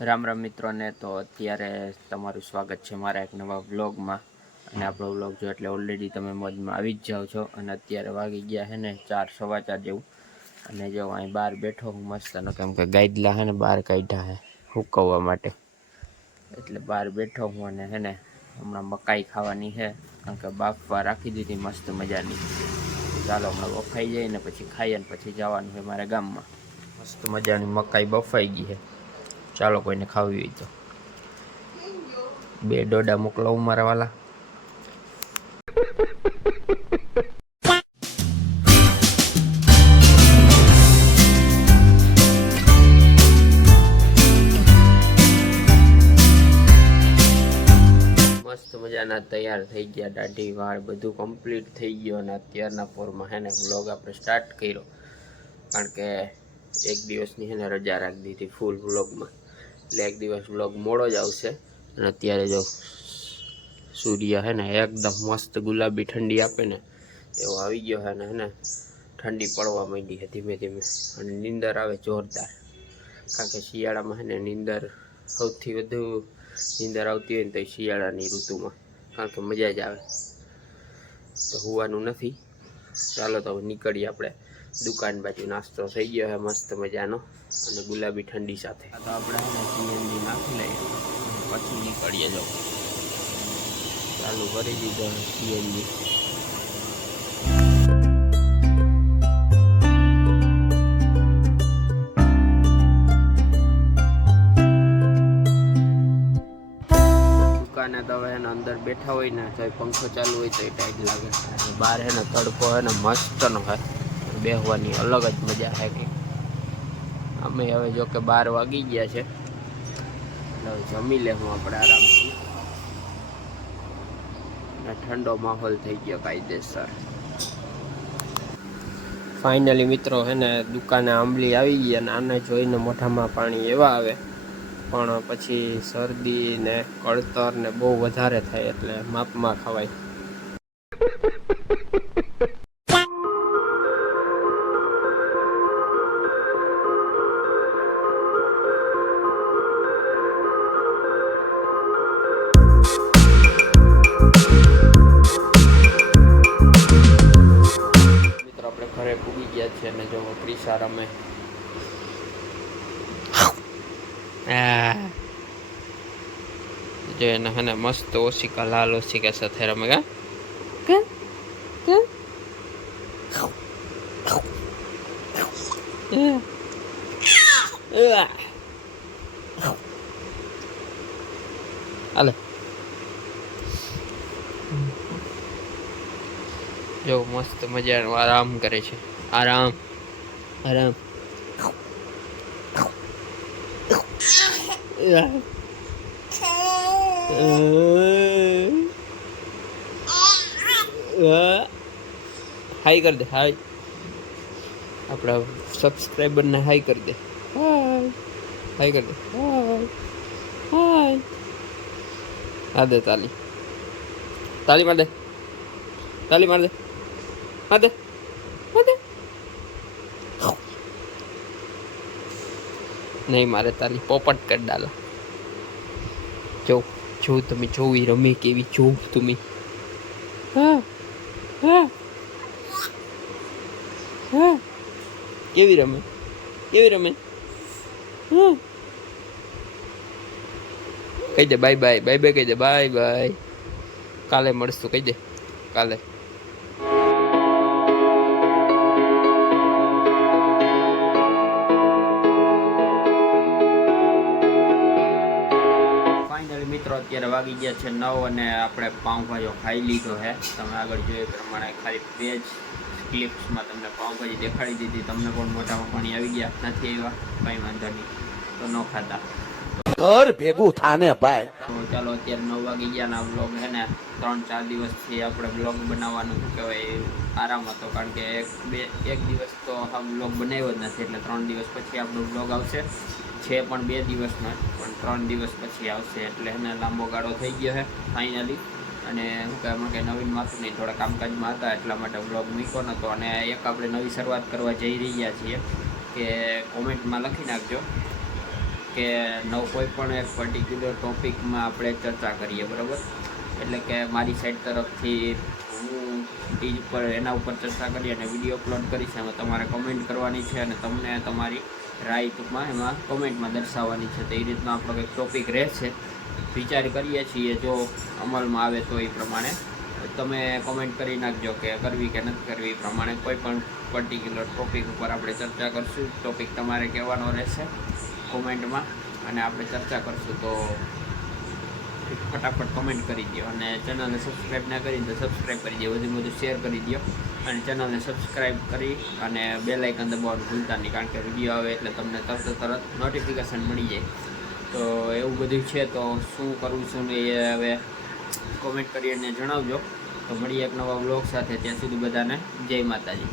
રામ રામ મિત્રોને. તો અત્યારે તમારું સ્વાગત છે મારા એક નવા વ્લોગમાં. અને આપણો વ્લોગ જો એટલે ઓલરેડી તમે મોજમાં આવી જ જાઓ છો. અને અત્યારે વાગી ગયા છે ને 4 સવા 4 જેવું. અને જો અહીં બહાર બેઠો હું મસ્તનો, કેમ કે ગાઈડલા છે ને બહાર કાઢ્યા છે હુકવવા માટે, એટલે બહાર બેઠો હું. અને છે ને હમણાં મકાઈ ખાવાની છે, કારણ કે બાફવા રાખી દીધી મસ્ત મજાની. ચાલો હમણાં બફાઈ જાય ને પછી ખાઈએ ને પછી જવાનું છે મારા ગામમાં. મસ્ત મજાની મકાઈ બફાઈ ગઈ છે. ચાલો કોઈને ખાવી હોય તો 2 ડોડા મોકલાવું મારા વાલા. મસ્ત મજાના તૈયાર થઈ ગયા, દાઢી વાળ બધું કમ્પ્લીટ થઈ ગયું. અને અત્યારના પોરમાં હે ને વ્લોગ આપણે સ્ટાર્ટ કર્યો, કારણ કે એક દિવસની છે ને રજા રાખી દીધી ફૂલ વ્લોગમાં, એટલે એક દિવસ વ્લોગ મોડો જ આવશે. અને અત્યારે જો સૂર્ય હે ને એકદમ મસ્ત ગુલાબી ઠંડી આપે ને એવો આવી ગયો છે. ને ઠંડી પડવા માંડી છે ધીમે ધીમે, અને નીંદર આવે જોરદાર. કારણ કે શિયાળામાં છે ને નીંદર સૌથી વધુ નીંદર આવતી હોય ને તો શિયાળાની ઋતુમાં, કારણ કે મજા જ આવે. તો હોવાનું નથી. ચાલો તો નીકળીએ આપણે દુકાન બાજુ. નાસ્તો થઈ ગયો છે મસ્ત મજાનો, અને ગુલાબી ઠંડી સાથે. તો આપણે સીએનજી નાખી લઈએ પછી નીકળીએ. જો ચાલુ કરી દીધો સીએનજી. દુકાને તો હવે એને અંદર બેઠા હોય ને તો પંખો ચાલુ હોય તો ટાઈટ લાગે. બહાર હે ને તડકો હે ને મસ્તનો હે, બેહવાની અલગ જ મજા છે કંઈક. અમે હવે જો કે 12 વાગી ગયા છે, એટલે જમી લેવું આપણે આરામથી. અને ઠંડો માહોલ થઈ ગયો કાયદેસર. ફાઇનલી મિત્રો હે ને દુકાને આંબલી આવી ગઈ, અને આને જોઈને મોઢામાં પાણી એવા આવે. પણ પછી શરદી ને કળતર ને બહુ વધારે થાય, એટલે માપમાં ખવાય. મિત્રો આપણે ઘરે પૂગી ગયા છે, અને જો ક્રિશા રમે. જો એને હે ને મસ્ત ઓશિકા, લાલ ઓશિકા સાથે રમે. હાલે જો મસ્ત મજાનો આરામ કરે છે. આરામ આરામ. હાઈ કર દે, હાઈ. આપણા સબસ્ક્રાઈબરને હાઈ કર દે. હાઈ હાઈ કર દે. High high. હા દે તાલી. તાલી માર દે. તાલી માર દે. માર દે. માર દે. નહીં મારે તાલી, પોપટ કરી ડાલા. જો જો તમે જોવી રમે કેવી, જોવ તમે. હા હા હા. કેવી રમે, કેવી રમે. હા કહી દે બાય બાય. બાય બાય કહી દે. Bye bye. કાલે મળશું કહી દે. કાલે. ફાઇનલી મિત્રો અત્યારે વાગી ગયા છે 9, અને આપણે પાઉંભાજી ખાઈ લીધો છે. તમે આગળ જોયું પ્રમાણે ખાલી 2 જ ક્લિપ્સમાં તમને પાઉંભાજી દેખાડી દીધી. તમને પણ મોઢામાં પાણી આવી ગયા નથી આવ્યા, કંઈ વાંધો નહીં, તો ન ખાતા. ઘર ભેગું થાને ભાઈ. તો ચાલો અત્યારે 9 વાગી ગયા. ના વ્લોગ છે ને 3-4 દિવસથી આપણે વ્લોગ બનાવવાનું શું કહેવાય આરામ હતો, કારણ કે એક દિવસ તો આ વ્લોગ બનાવ્યો જ નથી. એટલે 3 દિવસ પછી આપણો વ્લોગ આવશે. છે પણ 2 દિવસનો, પણ 3 દિવસ પછી આવશે. એટલે એને લાંબો ગાળો થઈ ગયો છે ફાઇનલી. અને શું કહેવાય કે નવીન માથું નહીં, થોડા કામકાજમાં હતા એટલા માટે વ્લોગ મૂક્યો નહોતો. અને એક આપણે નવી શરૂઆત કરવા જઈ રહ્યા છીએ, કે કોમેન્ટમાં લખી નાખજો કે કોઈ પણ એક પર્ટિક્યુલર ટોપિકમાં આપણે ચર્ચા કરીએ, બરાબર. એટલે કે મારી સાઈડ તરફથી હું એના ઉપર ચર્ચા કરી અને વિડીયો અપલોડ કરીશ. એમાં તમારે કમેન્ટ કરવાની છે અને તમને તમારી રાય ટૂંકમાં એમાં કમેન્ટમાં દર્શાવવાની છે. તો એ રીતનો આપણો કંઈક ટોપિક રહેશે, વિચાર કરીએ છીએ. જો અમલમાં આવે તો એ પ્રમાણે તમે કોમેન્ટ કરી નાખજો કે કરવી કે નથી કરવી. એ પ્રમાણે કોઈ પણ પર્ટિક્યુલર ટોપિક ઉપર આપણે ચર્ચા કરશું. ટોપિક તમારે કહેવાનો રહેશે કોમેન્ટમાં અને આપણે ચર્ચા કરશું. તો ફટાફટ કમેન્ટ કરી દો અને ચેનલને સબસ્ક્રાઈબ ના કરી તો સબસ્ક્રાઈબ કરી દો, વધુ વધુ શેર કરી દો અને ચેનલને સબસ્ક્રાઈબ કરી અને બેલ આઇકન દબાવવાનું ભૂલતા નહીં, કારણ કે વિડીયો આવે એટલે તમને તરત નોટિફિકેશન મળી જાય. તો એવું બધું છે. તો શું કરવું શું નહીં એ હવે કોમેન્ટ કરી અને જણાવજો. તો મળીએ એક નવા વ્લોગ સાથે. ત્યાં સુધી બધાને જય માતાજી.